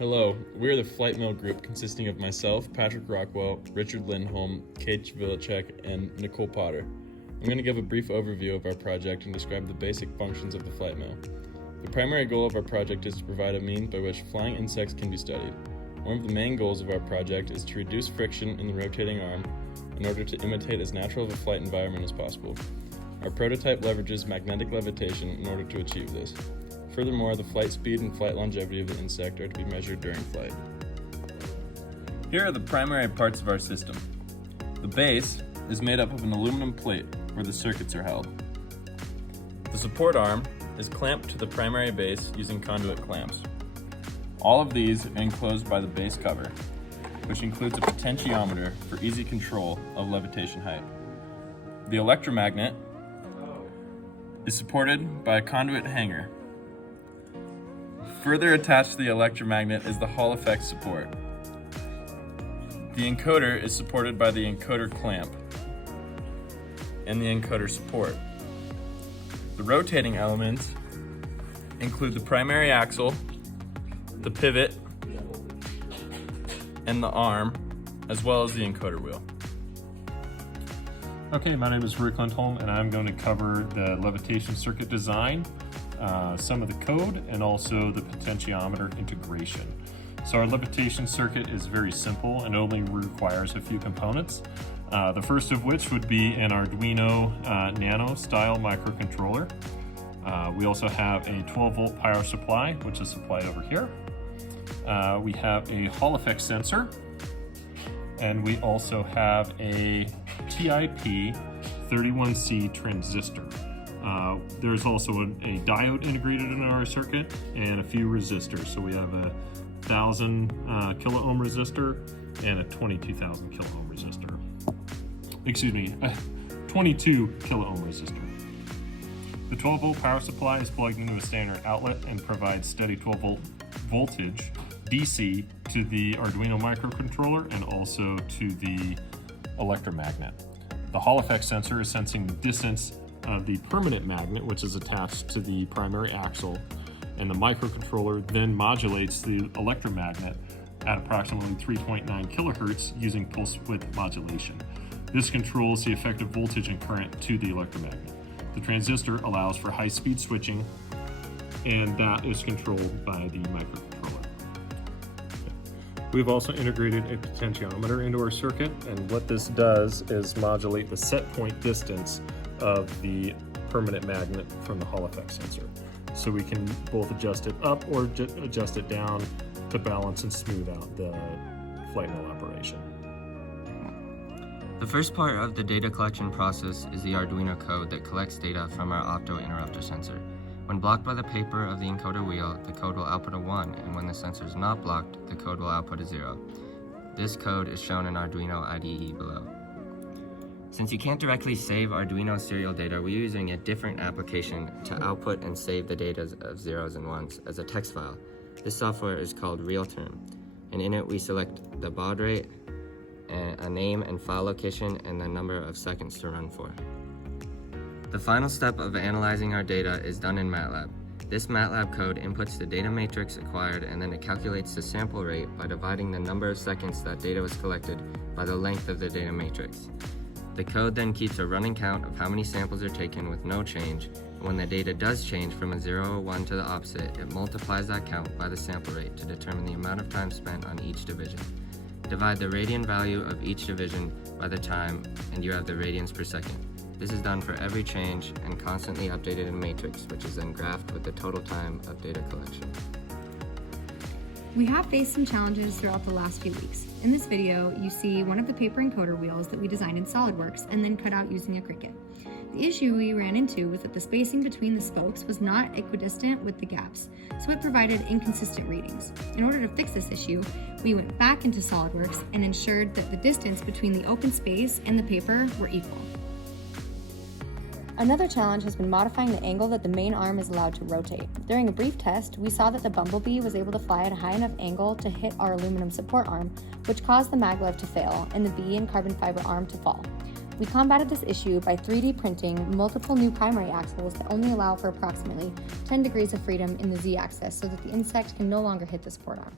Hello, we are the Flight Mail group consisting of myself, Patrick Rockwell, Richard Lindholm, Kate Vilicek, and Nicole Potter. I'm going to give a brief overview of our project and describe the basic functions of the Flight Mail. The primary goal of our project is to provide a means by which flying insects can be studied. One of the main goals of our project is to reduce friction in the rotating arm in order to imitate as natural of a flight environment as possible. Our prototype leverages magnetic levitation in order to achieve this. Furthermore, the flight speed and flight longevity of the insect are to be measured during flight. Here are the primary parts of our system. The base is made up of an aluminum plate where the circuits are held. The support arm is clamped to the primary base using conduit clamps. All of these are enclosed by the base cover, which includes a potentiometer for easy control of levitation height. The electromagnet is supported by a conduit hanger. Further attached to the electromagnet is the Hall effect support. The encoder is supported by the encoder clamp and the encoder support. The rotating elements include the primary axle, the pivot, and the arm, as well as the encoder wheel. Okay, my name is Rick Lindholm, and I'm going to cover the levitation circuit design, some of the code, and also the potentiometer integration. So our levitation circuit is very simple and only requires a few components. The first of which would be an Arduino Nano style microcontroller. We also have a 12-volt power supply, which is supplied over here. We have a Hall effect sensor, and we also have a TIP 31C transistor. There's also a diode integrated in our circuit and a few resistors. So we have a 1,000 kilo ohm resistor and a 22,000 kilo ohm resistor. Excuse me, a 22 kilo ohm resistor. The 12-volt power supply is plugged into a standard outlet and provides steady 12-volt voltage DC to the Arduino microcontroller and also to the electromagnet. The Hall effect sensor is sensing the distance of the permanent magnet, which is attached to the primary axle, and the microcontroller then modulates the electromagnet at approximately 3.9 kilohertz using pulse width modulation. This controls the effective voltage and current to the electromagnet. The transistor allows for high-speed switching, and that is controlled by the microcontroller. We've also integrated a potentiometer into our circuit, and what this does is modulate the set point distance of the permanent magnet from the Hall effect sensor. So we can both adjust it up or adjust it down to balance and smooth out the flight mail operation. The first part of the data collection process is the Arduino code that collects data from our opto-interrupter sensor. When blocked by the paper of the encoder wheel, the code will output a 1, and when the sensor is not blocked, the code will output a 0. This code is shown in Arduino IDE below. Since you can't directly save Arduino serial data, we're using a different application to output and save the data of zeros and ones as a text file. This software is called RealTerm, and in it we select the baud rate, a name and file location, and the number of seconds to run for. The final step of analyzing our data is done in MATLAB. This MATLAB code inputs the data matrix acquired, and then it calculates the sample rate by dividing the number of seconds that data was collected by the length of the data matrix. The code then keeps a running count of how many samples are taken with no change, and when the data does change from a 0 or 1 to the opposite, it multiplies that count by the sample rate to determine the amount of time spent on each division. Divide the radian value of each division by the time, and you have the radians per second. This is done for every change and constantly updated in matrix, which is then graphed with the total time of data collection. We have faced some challenges throughout the last few weeks. In this video, you see one of the paper encoder wheels that we designed in SolidWorks and then cut out using a Cricut. The issue we ran into was that the spacing between the spokes was not equidistant with the gaps, so it provided inconsistent readings. In order to fix this issue, we went back into SolidWorks and ensured that the distance between the open space and the paper were equal. Another challenge has been modifying the angle that the main arm is allowed to rotate. During a brief test, we saw that the bumblebee was able to fly at a high enough angle to hit our aluminum support arm, which caused the maglev to fail and the bee and carbon fiber arm to fall. We combated this issue by 3D printing multiple new primary axles that only allow for approximately 10 degrees of freedom in the Z-axis so that the insect can no longer hit the support arm.